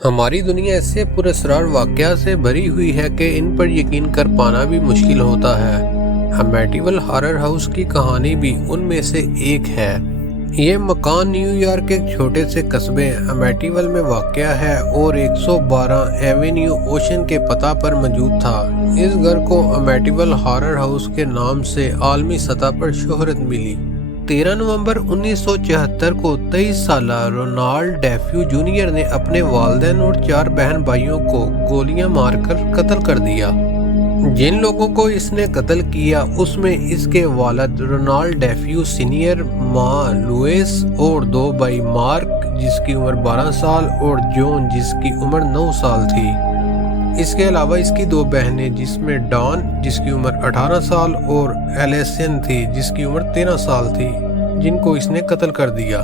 ہماری دنیا ایسے پراسرار واقعات سے بھری ہوئی ہے کہ ان پر یقین کر پانا بھی مشکل ہوتا ہے۔ امیٹیول ہارر ہاؤس کی کہانی بھی ان میں سے ایک ہے۔ یہ مکان نیو یارک کے ایک چھوٹے سے قصبے امیٹیول میں واقع ہے اور 112 ایونیو اوشن کے پتہ پر موجود تھا۔ اس گھر کو امیٹیول ہارر ہاؤس کے نام سے عالمی سطح پر شہرت ملی۔ 13 نومبر 1974 کو 23 سالہ رونالڈ ڈیفیو جونیئر نے اپنے والدین اور 4 بہن بھائیوں کو گولیاں مار کر قتل کر دیا۔ جن لوگوں کو اس نے قتل کیا اس میں اس کے والد رونالڈ ڈیفیو سینئر، ماں لوئس اور 2 بھائی، مارک جس کی عمر 12 سال اور جون جس کی عمر 9 سال تھی۔ اس کے علاوہ اس کی 2 بہنیں جس میں ڈان جس کی عمر 18 سال اور ایلیسن تھی جس کی عمر 13 سال تھی، جن کو اس نے قتل کر دیا۔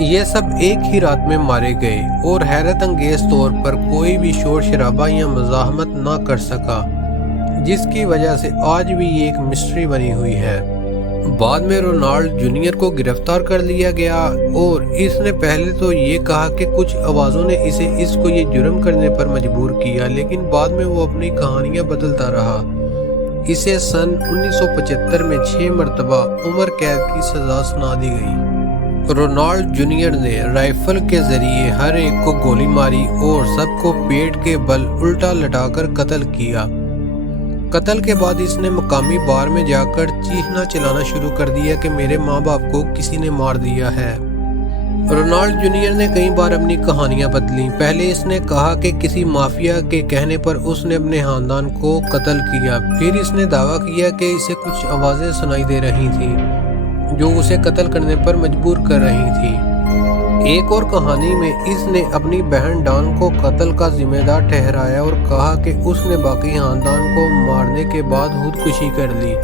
یہ سب ایک ہی رات میں مارے گئے اور حیرت انگیز طور پر کوئی بھی شور شرابہ یا مزاحمت نہ کر سکا، جس کی وجہ سے آج بھی یہ ایک مسٹری بنی ہوئی ہے۔ بعد میں رونالڈ جونیئر کو گرفتار کر لیا گیا اور اس نے پہلے تو یہ کہا کہ کچھ آوازوں نے اس کو یہ جرم کرنے پر مجبور کیا، لیکن بعد میں وہ اپنی کہانیاں بدلتا رہا۔ اسے سن 1975 میں 6 مرتبہ عمر قید کی سزا سنا دی گئی۔ رونالڈ جونیئر نے رائفل کے ذریعے ہر ایک کو گولی ماری اور سب کو پیٹ کے بل الٹا لٹا کر قتل کیا۔ قتل کے بعد اس نے مقامی بار میں جا کر چیخنا چلانا شروع کر دیا کہ میرے ماں باپ کو کسی نے مار دیا ہے۔ رونالڈ جونیئر نے کئی بار اپنی کہانیاں بدلیں۔ پہلے اس نے کہا کہ کسی مافیا کے کہنے پر اس نے اپنے خاندان کو قتل کیا۔ پھر اس نے دعویٰ کیا کہ اسے کچھ آوازیں سنائی دے رہی تھیں جو اسے قتل کرنے پر مجبور کر رہی تھیں۔ ایک اور کہانی میں اس نے اپنی بہن ڈان کو قتل کا ذمہ دار ٹھہرایا اور کہا کہ اس نے باقی خاندان کو مارنے کے بعد خودکشی کر لی۔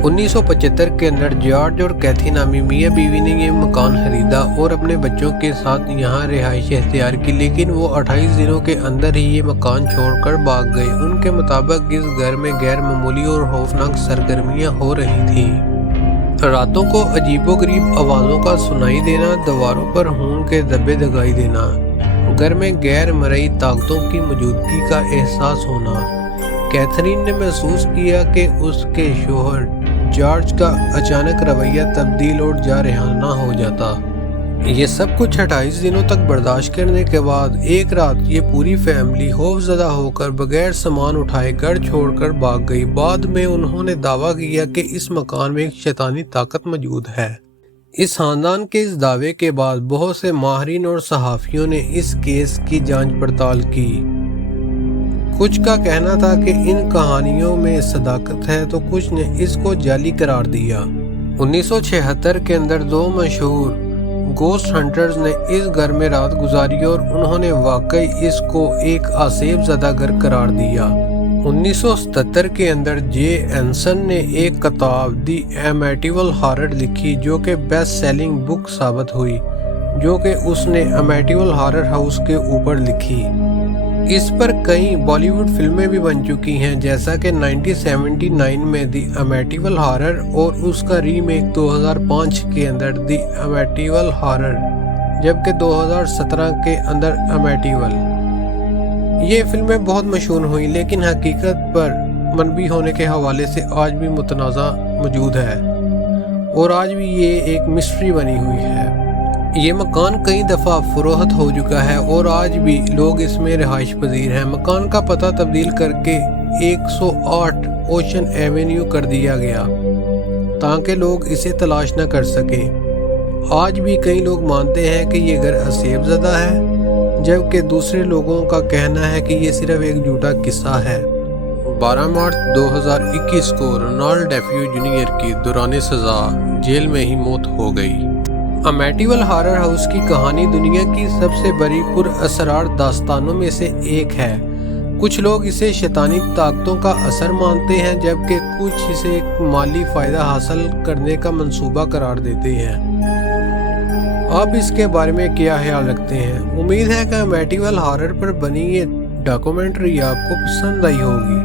1975 کے اندر جارج اور کیتھی نامی میاں بیوی نے یہ مکان خریدا اور اپنے بچوں کے ساتھ یہاں رہائش اختیار کی، لیکن وہ 28 دنوں کے اندر ہی یہ مکان چھوڑ کر بھاگ گئے۔ ان کے مطابق اس گھر میں غیر معمولی اور خوفناک سرگرمیاں ہو رہی تھیں۔ راتوں کو عجیب و غریب آوازوں کا سنائی دینا، دیواروں پر خون کے دھبے دکھائی دینا، گھر میں غیر مرئی طاقتوں کی موجودگی کا احساس ہونا۔ کیتھرین نے محسوس کیا کہ اس کے شوہر جارج کا اچانک رویہ تبدیل اور جارحانہ ہو جاتا۔ یہ سب کچھ 28 دنوں تک برداشت کرنے کے بعد ایک رات یہ پوری فیملی خوف زدہ ہو کر بغیر سامان اٹھائے گھر چھوڑ کر بھاگ گئی۔ بعد میں انہوں نے دعویٰ کیا کہ اس مکان میں ایک شیطانی طاقت موجود ہے۔ اس خاندان کے اس دعوے کے بعد بہت سے ماہرین اور صحافیوں نے اس کیس کی جانچ پڑتال کی۔ کچھ کا کہنا تھا کہ ان کہانیوں میں صداقت ہے تو کچھ نے اس کو جعلی قرار دیا۔ 1976 کے اندر 2 مشہور گوسٹ ہنٹرز نے اس گھر میں رات گزاری اور انہوں نے واقعی اس کو ایک آسیب زدہ گھر قرار دیا۔ 1977 کے اندر جے اینسن نے ایک کتاب دی امیٹیول ہارر لکھی جو کہ بیسٹ سیلنگ بک ثابت ہوئی، جو کہ اس نے امیٹیول ہارر ہاؤس کے اوپر لکھی۔ اس پر کئی بالی ووڈ فلمیں بھی بن چکی ہیں، جیسا کہ 1979 میں دی امیٹیول ہارر اور اس کا ریمیک 2005 کے اندر دی امیٹیول ہارر، جبکہ 2017 کے اندر امیٹیول۔ یہ فلمیں بہت مشہور ہوئیں لیکن حقیقت پر منبی ہونے کے حوالے سے آج بھی متنازع موجود ہے اور آج بھی یہ ایک مسٹری بنی ہوئی ہے۔ یہ مکان کئی دفعہ فروخت ہو چکا ہے اور آج بھی لوگ اس میں رہائش پذیر ہیں۔ مکان کا پتہ تبدیل کر کے 108 اوشن ایونیو کر دیا گیا تاکہ لوگ اسے تلاش نہ کر سکیں۔ آج بھی کئی لوگ مانتے ہیں کہ یہ گھر آسیب زدہ ہے، جبکہ دوسرے لوگوں کا کہنا ہے کہ یہ صرف ایک جھوٹا قصہ ہے۔ 12 مارچ 2021 کو رونالڈ ڈیفیو جونیئر کی دوران سزا جیل میں ہی موت ہو گئی۔ امیٹیول ہارر ہاؤس کی کہانی دنیا کی سب سے بڑی پر اسرار داستانوں میں سے ایک ہے۔ کچھ لوگ اسے شیطانی طاقتوں کا اثر مانتے ہیں، جبکہ کچھ اسے ایک مالی فائدہ حاصل کرنے کا منصوبہ قرار دیتے ہیں۔ آپ اس کے بارے میں کیا خیال رکھتے ہیں؟ امید ہے کہ امیٹیول ہارر پر بنی یہ ڈاکومنٹری آپ کو پسند آئی ہوگی۔